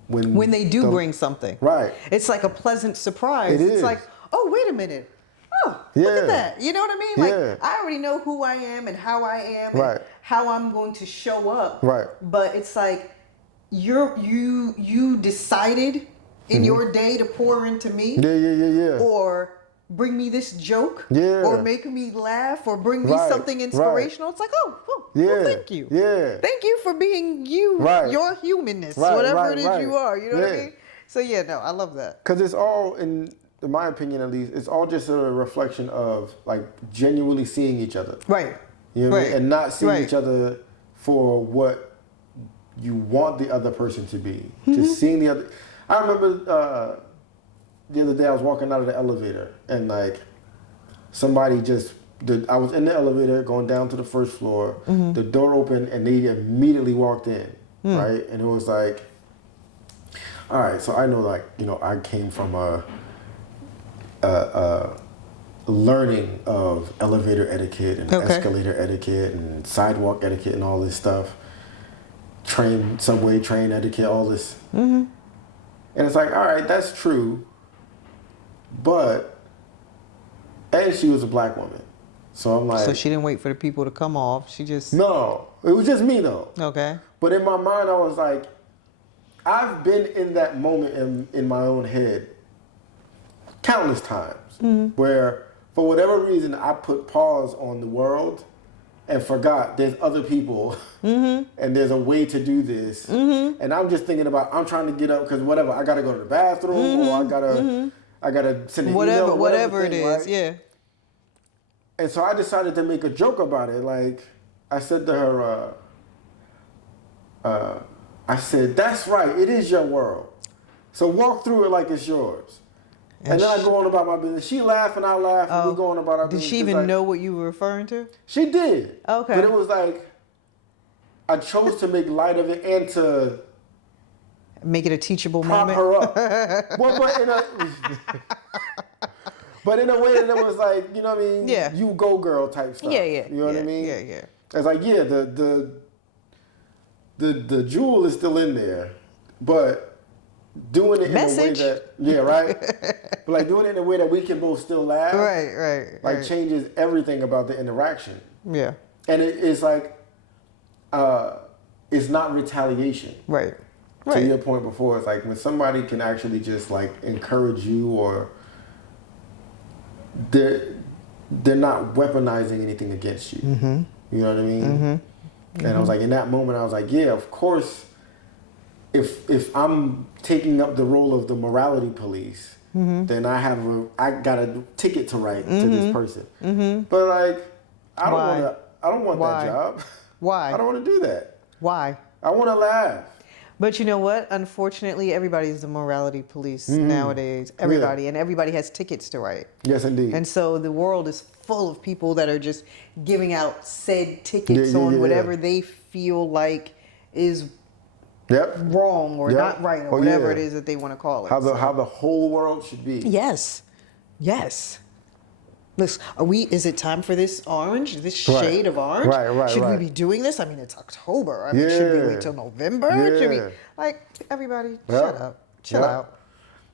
when they do bring something. Right. It's like a pleasant surprise. It is. It's like, oh, wait a minute. Oh, look at that. You know what I mean? Like I already know who I am and how I am and how I'm going to show up. Right. But it's like you decided in your day to pour into me. Yeah. Or bring me this joke. Yeah. Or make me laugh or bring me something inspirational. It's like, well, thank you. Yeah. Thank you for being you, your humanness, whatever it is you are. You know what I mean? So no, I love that. Because it's all, in my opinion at least, it's all just a reflection of like genuinely seeing each other. Right. You know what I mean? And not seeing each other for what you want the other person to be. Just seeing the other. I remember the other day I was walking out of the elevator and like somebody I was in the elevator going down to the first floor. The door opened and they immediately walked in, right? And it was like, all right, so I know I came from learning of elevator etiquette and Okay. escalator etiquette and sidewalk etiquette and all this stuff. Subway train etiquette, all this. And it's like, all right, that's true. But, and she was a black woman. So I'm like. So she didn't wait for the people to come off. She just. No, it was just me though. Okay. But in my mind, I was like, I've been in that moment in my own head countless times where, for whatever reason, I put pause on the world and forgot there's other people and there's a way to do this. And I'm just thinking about, I'm trying to get up because whatever, I got to go to the bathroom or I gotta send an email. Whatever it is, right? yeah. And so I decided to make a joke about it. Like, I said to her, I said, that's right, it is your world. So walk through it like it's yours. And then I go on about my business. She laughed and I laughed and we go on about our business. Did she even know what you were referring to? She did. Okay. But it was like, I chose to make light of it and to make it a teachable prop moment. her up. Well, but in a way that it was like, you know what I mean? Yeah. You go girl type stuff. Yeah. You know what I mean? Yeah. It's like, yeah, the jewel is still in there, but doing it Message. in a way that, yeah, right? But like doing it in a way that we can both still laugh. Right. Like changes everything about the interaction. Yeah. And it's like, it's not retaliation. Right. To your point before, it's like when somebody can actually just like encourage you or they're not weaponizing anything against you. You know what I mean? And I was like, in that moment, I was like, yeah, of course, if I'm taking up the role of the morality police, then I got a ticket to write to this person. But like, I don't want that job. Why? I don't want to do that. Why? I want to laugh. But you know what? Unfortunately, everybody's the morality police nowadays. Everybody. And everybody has tickets to write. Yes, indeed. And so the world is full of people that are just giving out said tickets on whatever they feel like is wrong or not right or whatever it is that they want to call it. How the whole world should be. Yes. Listen, is it time for this orange, this shade of orange? Right. Should we be doing this? I mean, it's October. I mean, should we wait till November? Should we, like, everybody, shut up. Chill out.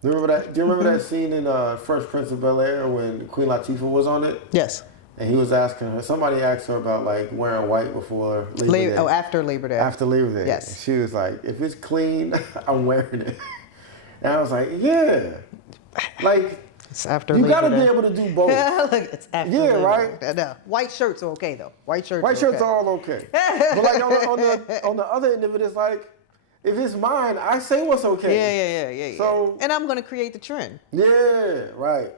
Do you remember that scene in Fresh Prince of Bel-Air when Queen Latifah was on it? Yes. And he was asking her, somebody asked her about like wearing white before Labor Day. Oh, after Labor Day. After Labor Day. Yes. And she was like, if it's clean, I'm wearing it. And I was like, yeah. Like, it's after you Labor gotta Day. be able to do both. Look, it's after Labor right? Day. No, white shirts are okay though. White shirts are all okay. But like on the other end of it, it's like, if it's mine, I say what's okay. Yeah. So, and I'm gonna create the trend. Yeah, right.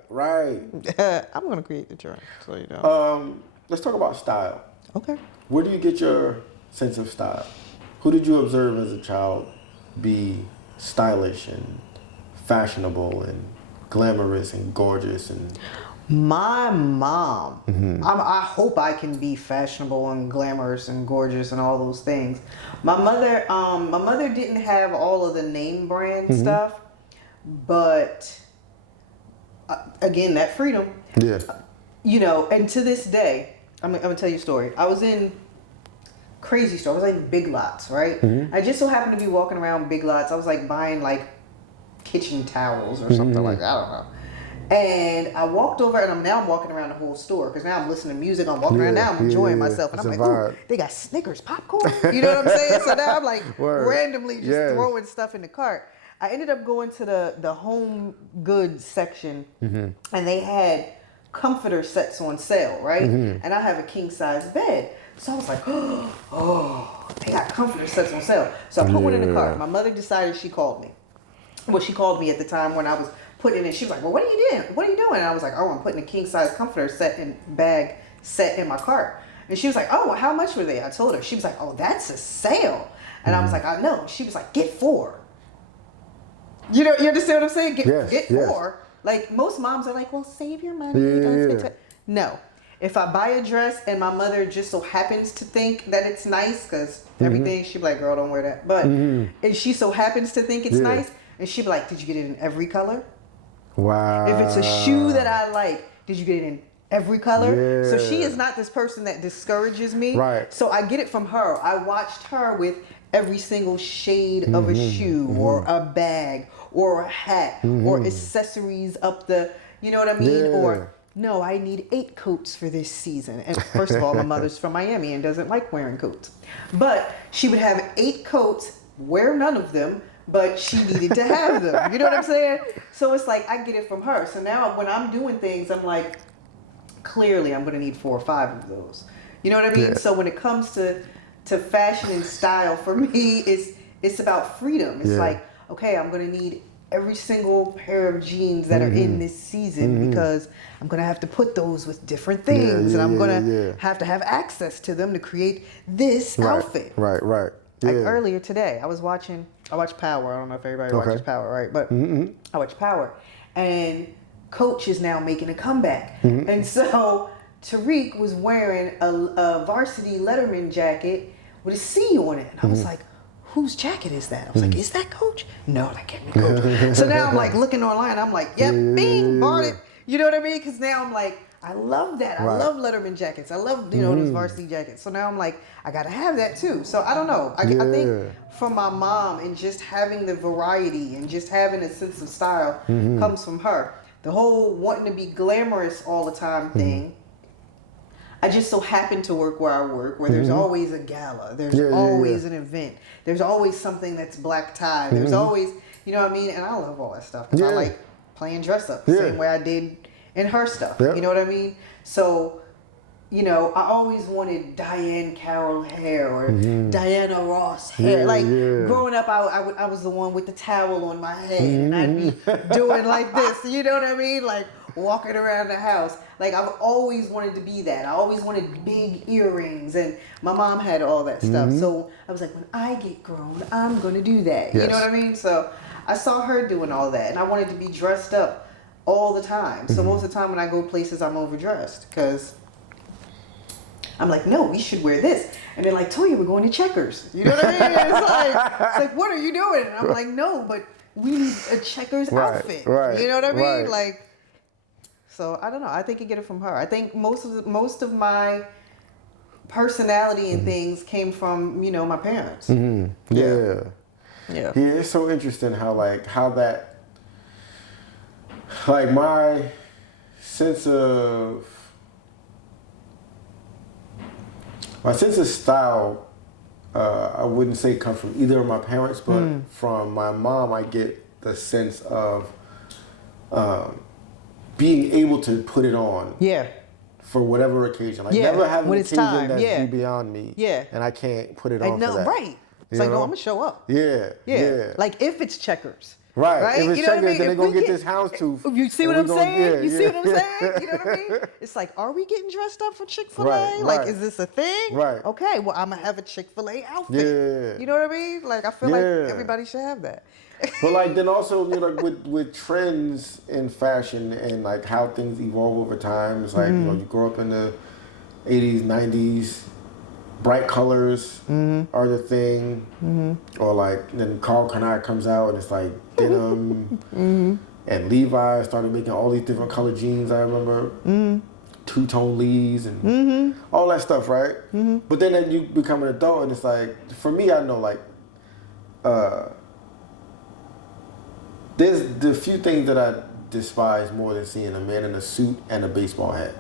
I'm gonna create the trend. So you know. Let's talk about style. Okay. Where do you get your sense of style? Who did you observe as a child be stylish and fashionable and glamorous and gorgeous and? My mom. I hope I can be fashionable and glamorous and gorgeous and all those things. My mother didn't have all of the name brand stuff, but again, that freedom. Yeah. You know, and to this day, I'm gonna tell you a story. I was in crazy store. I was like Big Lots, right? I just so happened to be walking around Big Lots. I was like buying like kitchen towels or something like that. I don't know. And I walked over, and I'm walking around the whole store because now I'm listening to music. I'm walking around. Now I'm enjoying myself, and I'm like, "Ooh, they got Snickers popcorn." You know what I'm saying? So now I'm like randomly just throwing stuff in the cart. I ended up going to the home goods section, and they had comforter sets on sale, right? And I have a king size bed, so I was like, "Oh, they got comforter sets on sale." So I put one in the cart. My mother decided she called me. Well, she called me at the time when I was putting it in. She was like, well, what are you doing? What are you doing? And I was like, oh, I'm putting a king size comforter set in my cart. And she was like, oh, well, how much were they? I told her. She was like, oh, that's a sale. And I was like, I know. She was like, get 4. You know, you understand what I'm saying? Get 4. Like most moms are like, well, save your money. No. If I buy a dress and my mother just so happens to think that it's nice, because everything, she'd be like, girl, don't wear that. But if she so happens to think it's nice, and she'd be like, did you get it in every color? Wow. If it's a shoe that I like, Did you get it in every color? So she Yeah. is not this person that discourages me. Right. So I get it from her. I watched her with every single shade of a shoe or a bag or a hat or accessories up the, you know what I mean? Yeah. Or no, I need 8 coats for this season. And first of all, my mother's from Miami and doesn't like wearing coats. But she would have 8 coats, wear none of them, but she needed to have them. You know what I'm saying? So it's like, I get it from her. So now when I'm doing things, I'm like, clearly I'm going to need 4 or 5 of those. You know what I mean? Yeah. So when it comes to fashion and style, for me, it's about freedom. It's like, okay, I'm going to need every single pair of jeans that are in this season because I'm going to have to put those with different things, and I'm going to have access to them to create this outfit. Right. Like earlier today, I watched Power. I don't know if everybody watches Power, right? But I watched Power, and Coach is now making a comeback, and so Tariq was wearing a varsity Letterman jacket with a C on it, and I was like, whose jacket is that? I was like, is that Coach? No, that can't be Coach. So now I'm like looking online. I'm like, yep, bing, bought it. You know what I mean? Because now I'm like, I love that. I love Letterman jackets. I love, those varsity jackets. So now I'm like, I got to have that too. So I don't know. I think from my mom, and just having the variety and just having a sense of style comes from her. The whole wanting to be glamorous all the time thing. I just so happen to work where I work, where there's always a gala, there's always an event, there's always something that's black tie, there's always, you know what I mean? And I love all that stuff because I like playing dress up the same way I did in her stuff. You know what I mean? So, I always wanted Diane Carroll hair or Diana Ross hair. Growing up, I was the one with the towel on my head, and I'd be doing like this. You know what I mean? Like walking around the house. Like I've always wanted to be that. I always wanted big earrings, and my mom had all that stuff. So I was like, when I get grown, I'm going to do that. You know what I mean? So I saw her doing all that, and I wanted to be dressed up all the time. So most of the time when I go places, I'm overdressed because I'm like, no, we should wear this. And they're like, Toya, we're going to Checkers. You know what I mean? It's like, what are you doing? And I'm like, no, but we need a Checkers outfit. You know what I mean? Like, so I don't know. I think you get it from her. I think most of my personality and things came from, my parents. Yeah, it's so interesting how that my sense of style, I wouldn't say comes from either of my parents, but from my mom, I get the sense of being able to put it on. For whatever occasion. Never have an occasion that's beyond me. And I can't put it on for that. Right. It's like, no, I'm going to show up. Yeah. Like if it's Checkers. Right. If it's Checkers, then they're going to get this houndstooth. You see what I'm saying? See what I'm saying? You know what I mean? It's like, are we getting dressed up for Chick-fil-A? Right. Like, is this a thing? Right. Okay, well, I'm going to have a Chick-fil-A outfit. You know what I mean? Like, I feel like everybody should have that. But then also, with trends in fashion and how things evolve over time, it's like, you grow up in the 80s, 90s, bright colors are the thing. Or then Carl Canai comes out and it's like denim. And Levi started making all these different color jeans, I remember. Two-tone Lees and all that stuff, right? But then you become an adult and it's like, for me, I know there's the few things that I despise more than seeing a man in a suit and a baseball hat.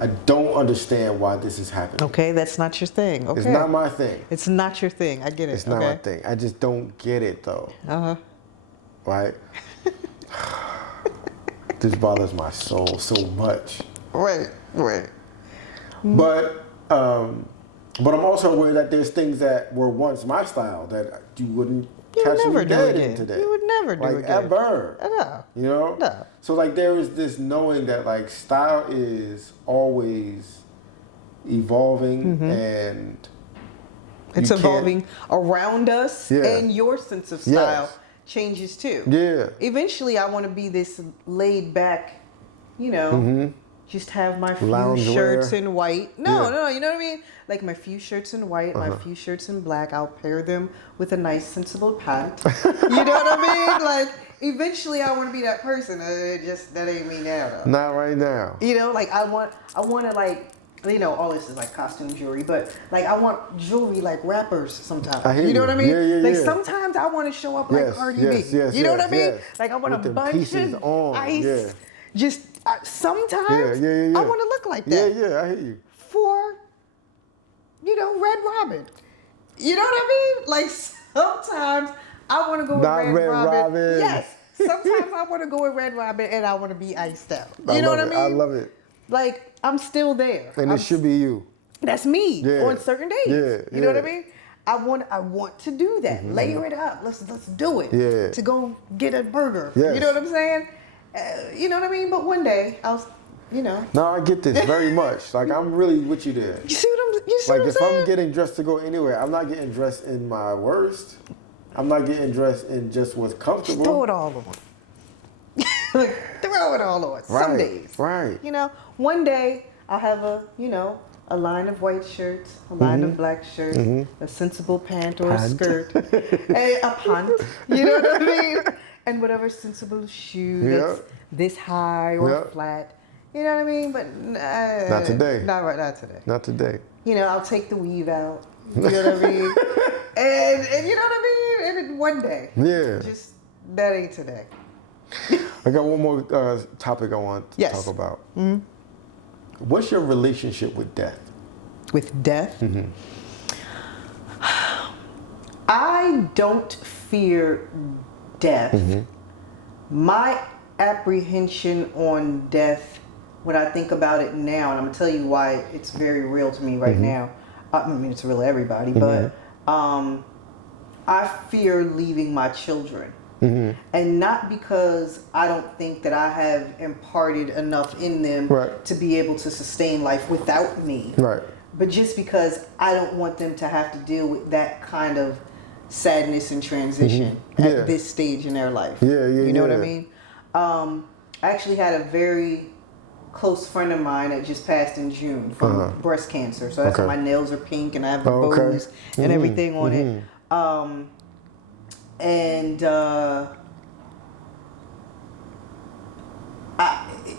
I don't understand why this is happening. Okay, that's not your thing. Okay. It's not my thing. It's not your thing. I get it. It's not my thing. I just don't get it though. Right? This bothers my soul so much. Right. But I'm also aware that there's things that were once my style that you wouldn't catch me dead in today. You would never do again. Ever. No. You know? No. So there is this knowing that style is always evolving and it's evolving around us, and your sense of style changes too. Eventually I want to be this laid back, just have my few Loungewear. shirts in white. No, Yeah. no, you know what I mean? Like my few shirts in white, my few shirts in black. I'll pair them with a nice sensible pant. You know what I mean? Like eventually I want to be that person. That ain't me now though. Not right now. You know, like I want to like, you know, all this is like costume jewelry, but like I want jewelry like rappers sometimes. I hear you know what I mean? Yeah, yeah, like yeah. sometimes I want to show up like Yes, Cardi yes, B. yes, You know what I yes, mean? yes. Like I want With a them bunch pieces of on, ice. yeah. Just sometimes Yeah. I want to look like Yeah, that. yeah, I hear you. For, you know, Red Robin. You know what I mean? Like sometimes I want to go with Not Red Robin. Yes. Sometimes I want to go with Red Robin and I want to be iced out. You I know love what I it. mean? I love it. Like I'm still there. And it should be you. That's me Yeah. on certain days. Yeah, You know what I yeah. mean? I want to do that. Layer it up. Let's do it. Yeah. To go get a burger. Yes. You know what I'm saying? You know what I mean? But one day I'll, you know. No, I get this very much. Like I'm really with you there. You see what I'm Like if saying? I'm getting dressed to go anywhere, I'm not getting dressed in my worst. I'm not getting dressed in just what's comfortable. Throw it all on. Like throw it all on. Some Right, days. right. You know, one day I'll have a line of white shirts, a line of black shirts, a sensible pant or a Pant. skirt, a pant. You know what I mean? And whatever sensible shoe that's this high or Yep. flat. You know what I mean? But Not today. Not today. Not today. You know, I'll take the weave out. You know what I mean? And you know what I mean? And then one day. Yeah. Just that ain't today. I got one more topic I want to Yes. talk about. Mm-hmm. What's your relationship with death? With death? I don't fear death. My apprehension on death, when I think about it now, and I'm gonna tell you why it's very real to me right now. I mean, it's real to everybody, but I fear leaving my children. And not because I don't think that I have imparted enough in them Right. to be able to sustain life without me. Right. But just because I don't want them to have to deal with that kind of sadness and transition Yeah. at this stage in their life. Yeah, You know what I yeah. mean? I actually had a very close friend of mine that just passed in June from breast cancer. So that's Okay. why my nails are pink and I have the Okay. bows and everything on it.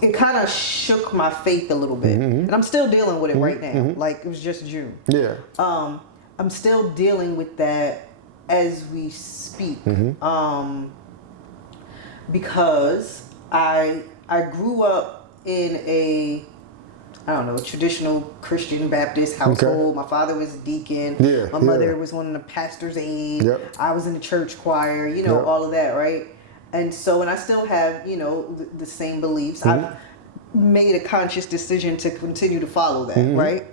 It kind of shook my faith a little bit. And I'm still dealing with it right now. Like it was just June. Yeah. I'm still dealing with that as we speak. Because I grew up in a traditional Christian Baptist household. My father was a deacon. Yeah, My mother yeah. was one of the pastor's aides. Yep. I was in the church choir, Yep. all of that, right? And so, and I still have, the same beliefs. I've made a conscious decision to continue to follow that, right?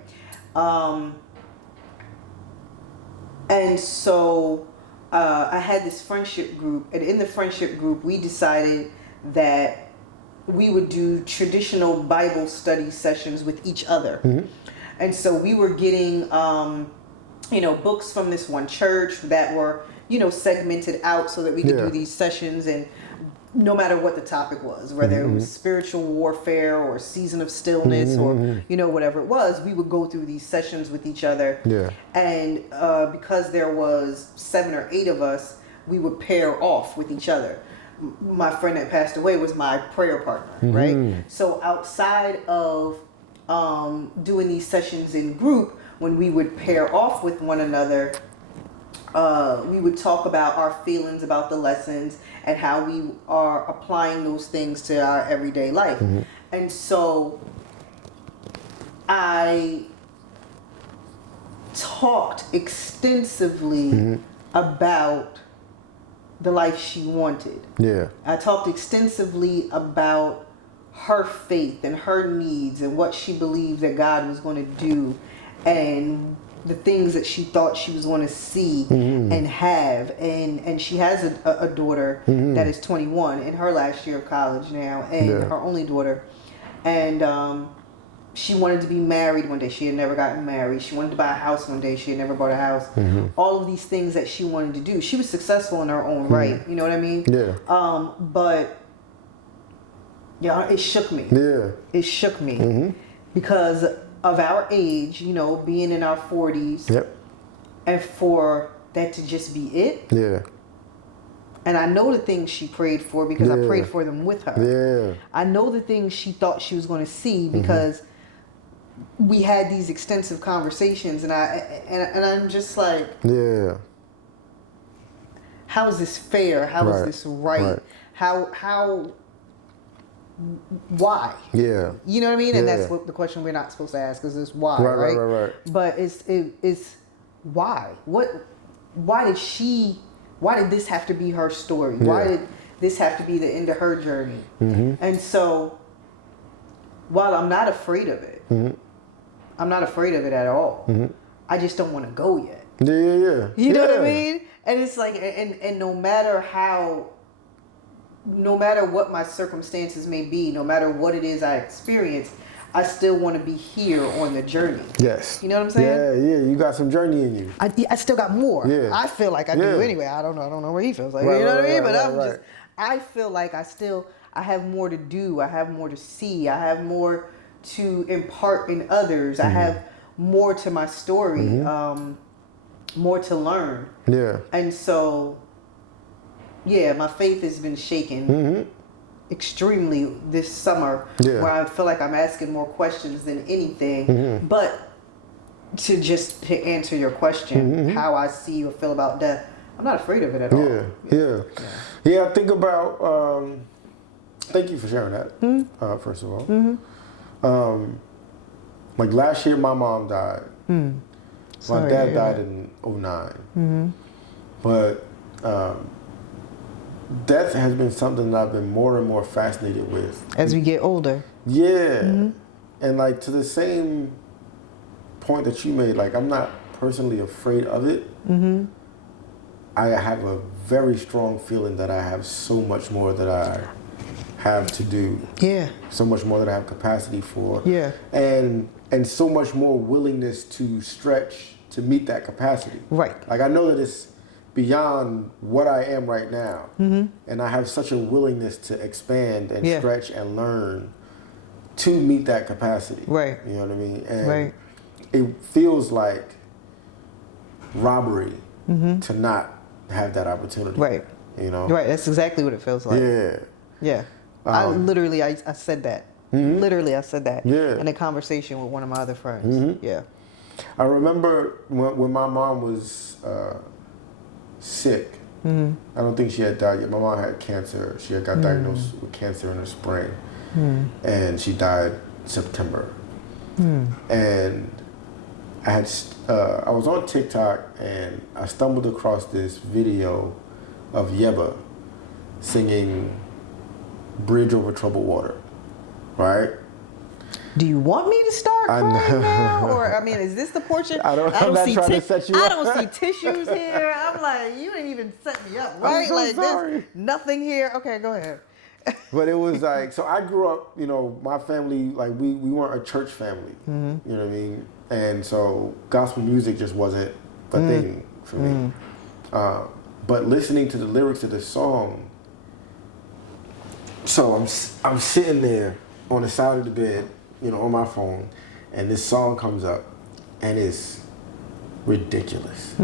And so I had this friendship group, and in the friendship group, we decided that we would do traditional Bible study sessions with each other. And so we were getting, books from this one church that were, segmented out so that we could Yeah. do these sessions, and no matter what the topic was, whether it was spiritual warfare or season of stillness or, whatever it was, we would go through these sessions with each other. Yeah. And because there was 7 or 8 of us, we would pair off with each other. My friend that passed away was my prayer partner, right? So outside of doing these sessions in group, when we would pair off with one another, we would talk about our feelings about the lessons and how we are applying those things to our everyday life. And so I talked extensively about the life she wanted. Yeah. I talked extensively about her faith and her needs and what she believed that God was going to do and the things that she thought she was going to see and have. And she has a daughter that is 21 in her last year of college now, and her only daughter. And she wanted to be married one day. She had never gotten married. She wanted to buy a house one day. She had never bought a house. All of these things that she wanted to do. She was successful in her own right. You know what I mean? Yeah. But Yeah, it shook me. Yeah. It shook me because of our age, you know, being in our 40s. Yep. And for that to just be it. Yeah. And I know the things she prayed for because I prayed for them with her. Yeah. I know the things she thought she was going to see because we had these extensive conversations, and I'm just like, yeah. How is this fair? How is this right? How why? Yeah. You know what I mean? And that's what the question we're not supposed to ask, because it's why, right? Right. But it's why? Why did this have to be her story? Why did this have to be the end of her journey? And so, while I'm not afraid of it, I'm not afraid of it at all. I just don't want to go yet. Yeah. You know what I mean? And it's like, and no matter what my circumstances may be, no matter what it is I experience, I still want to be here on the journey. Yes. You know what I'm saying? Yeah. You got some journey in you. I still got more. Yeah. I feel like I do anyway. I don't know what he feels like. Right, you know what I mean? right, But right. I feel like I have more to do. I have more to see. I have more to impart in others. I have more to my story, more to learn. Yeah. And so, yeah, my faith has been shaken extremely this summer, where I feel like I'm asking more questions than anything. But to answer your question, how I see or feel about death, I'm not afraid of it at all. Yeah. I think about. Thank you for sharing that. First of all, like last year, my mom died. My dad died in 2009. But death has been something that I've been more and more fascinated with as we get older. Yeah. And like to the same point that you made, like I'm not personally afraid of it. I have a very strong feeling that I have so much more that I have to do. Yeah. So much more that I have capacity for. Yeah. And so much more willingness to stretch to meet that capacity. Right. Like I know that it's beyond what I am right now. And I have such a willingness to expand and stretch and learn to meet that capacity. Right. You know what I mean? And it feels like robbery to not have that opportunity. Right. You know? Right. That's exactly what it feels like. Yeah. Yeah. I said that. Literally, I said that in a conversation with one of my other friends. Yeah. I remember when my mom was sick. I don't think she had died yet. My mom had cancer. She had got diagnosed with cancer in the spring. And she died September. And I was on TikTok and I stumbled across this video of Yeba singing Bridge Over Troubled Water, right? Do you want me to start crying now? Or, I mean, is this the portion? I'm not trying to set you up. I don't see tissues here. I'm like, you didn't even set me up, right? I'm so like, sorry. There's nothing here. Okay, go ahead. But it was like, so I grew up, you know, my family, like we weren't a church family, you know what I mean? And so gospel music just wasn't a thing for me. But listening to the lyrics of the song, so I'm sitting there on the side of the bed, you know, on my phone, and this song comes up, and it's ridiculous.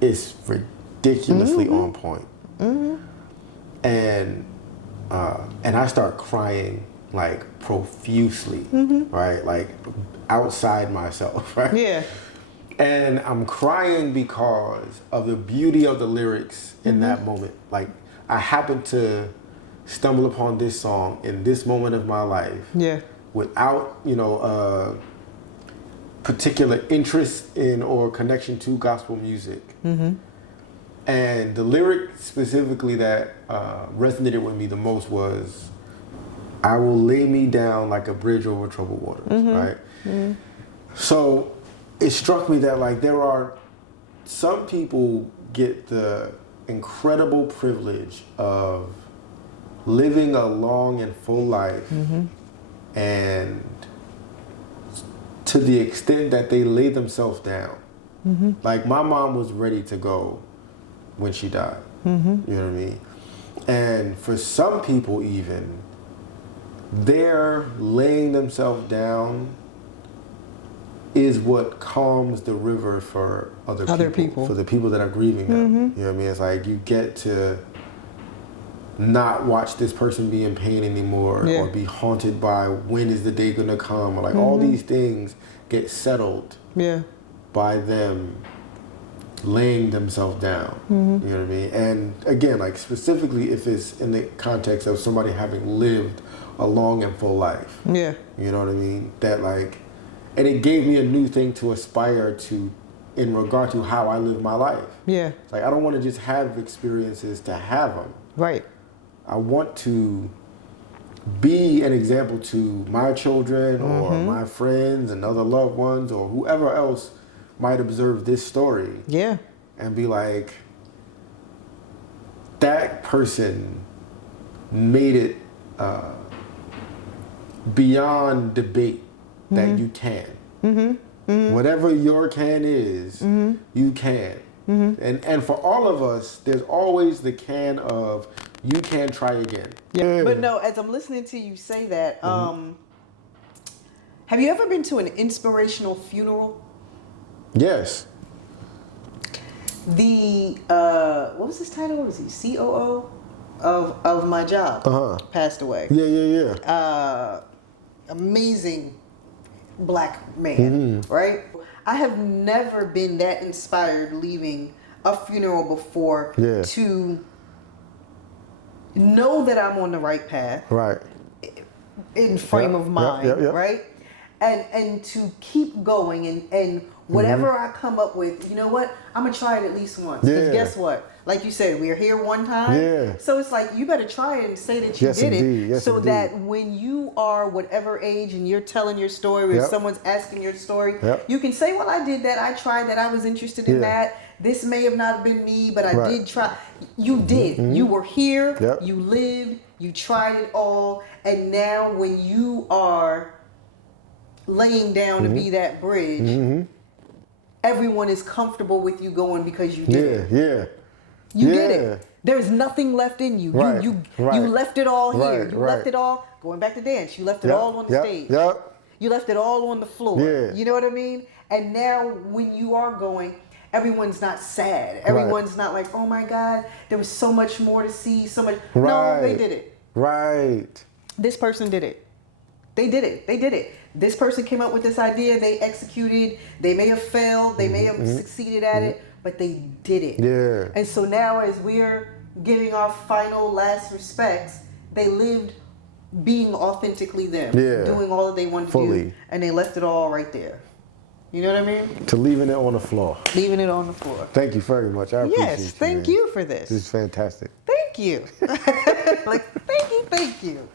It's ridiculously on point. And I start crying like profusely, right? Like outside myself, right? Yeah. And I'm crying because of the beauty of the lyrics in that moment. Like I happened to stumble upon this song in this moment of my life. Yeah. Without, you know, particular interest in or connection to gospel music. And the lyric specifically that resonated with me the most was, I will lay me down like a bridge over troubled waters, right? So it struck me that like there are some people get the incredible privilege of living a long and full life, and to the extent that they lay themselves down. Like my mom was ready to go when she died. You know what I mean? And for some people even, their laying themselves down is what calms the river for other people, for the people that are grieving them. You know what I mean? It's like you get to not watch this person be in pain anymore, or be haunted by when is the day gonna come, or like all these things get settled by them laying themselves down. You know what I mean? And again, like specifically if it's in the context of somebody having lived a long and full life. You know what I mean? That like, and it gave me a new thing to aspire to in regard to how I live my life. It's like I don't want to just have experiences to have them. I want to be an example to my children or my friends and other loved ones or whoever else might observe this story. And be like, that person made it beyond debate that you can. Whatever your can is, you can. And for all of us, there's always the can of you can try again. But no, as I'm listening to you say that, have you ever been to an inspirational funeral? Yes. The what was his title? Was he COO of my job? Passed away. Amazing black man, right? I have never been that inspired leaving a funeral before to know that I'm on the right path, in frame of mind, right? And to keep going and whatever I come up with, you know what? I'm gonna try it at least once. Because guess what? Like you said, we are here one time. So it's like you better try it and say that you did it, so that when you are whatever age and you're telling your story, or someone's asking your story, you can say, "Well, I did that. I tried that. I was interested in that. This may have not been me, but I did try." You did. You were here. You lived. You tried it all, and now when you are laying down to be that bridge, everyone is comfortable with you going because you did it. You did it. There's nothing left in you. You left it all here. You left it all, going back to dance, you left it all on the stage. You left it all on the floor. You know what I mean? And now when you are going, everyone's not sad. Everyone's not like, oh my God, there was so much more to see, so much. No, they did it. This person did it. They did it. They did it. This person came up with this idea. They executed. They may have failed. They may have succeeded at it, but they did it. And so now as we're giving our final last respects, they lived being authentically them, doing all that they wanted to do, and they left it all right there. You know what I mean? To leaving it on the floor. Leaving it on the floor. Thank you very much. I appreciate you. Yes, thank you for this. This is fantastic. Thank you. Thank you.